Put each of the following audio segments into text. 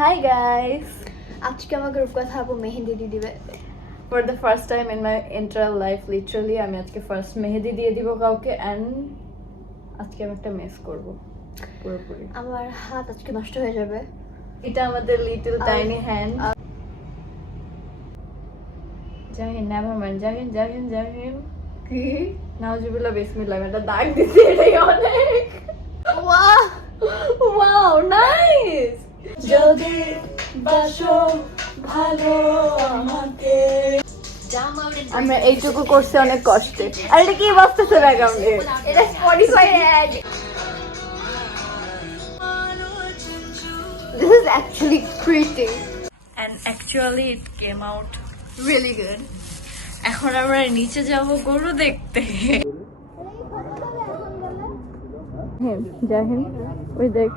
Hi guys! আজকে আমাকে রূপকথা আপু মেহেদি দিয়ে দিবে। For the first time in my entire life, literally, আমি আজকে ফার্স্ট মেহেদি দিয়ে দিব কাউকে and আজকে আমি একটা মিস করব পুরোপুরি। আমার হাত আজকে নষ্ট হয়ে যাবে। এটা আমাদের little tiny hand. Jahin, never mind. Jahin কি? নাউজুবিল্লাহ বিসমিল্লাহ, এটা দাগ দিছি, এটাই অনেক। Wow nice. যদি বাসো ভালো আমাকে, আমরা এইটুকু করছি অনেক কষ্টে। আর এটা কি বাজতেছে ব্যাকগ্রাউন্ডে? এটা Spotify ad. This is actually pretty and actually it came out really good. এখন আমরা নিচে যাব গরু দেখতে। জাহিন ওই দেখ,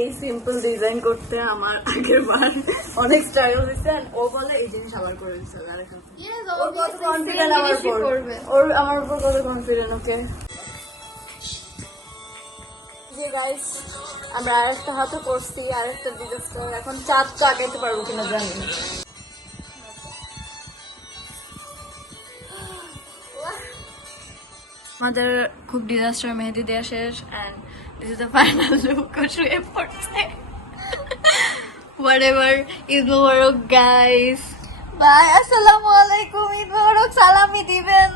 এই সিম্পল ডিজাইন করতে আমার আগের বার অনেক স্টাইল দিচ্ছে। ও বলে এই জিনিস আবার করে দিচ্ছে। ওর আমার উপর কত কনফিডেন্ট। ওকে গাইস, আমরা আরেকটা হাতও করছি, আরেকটা ডিজাস্টার। এখন চাঁদ তো আগাইতে পারবো কিনা জানি না। আমাদের খুব ডিজাস্টার মেহেদি দেওয়া শেষ and this is the final look. শুয়ে পড়ছে। whatever, ঈদ মোবারক গাইস। বাই, আসসালামু আলাইকুম। ঈদ মোবারক। সালামি দিবেন।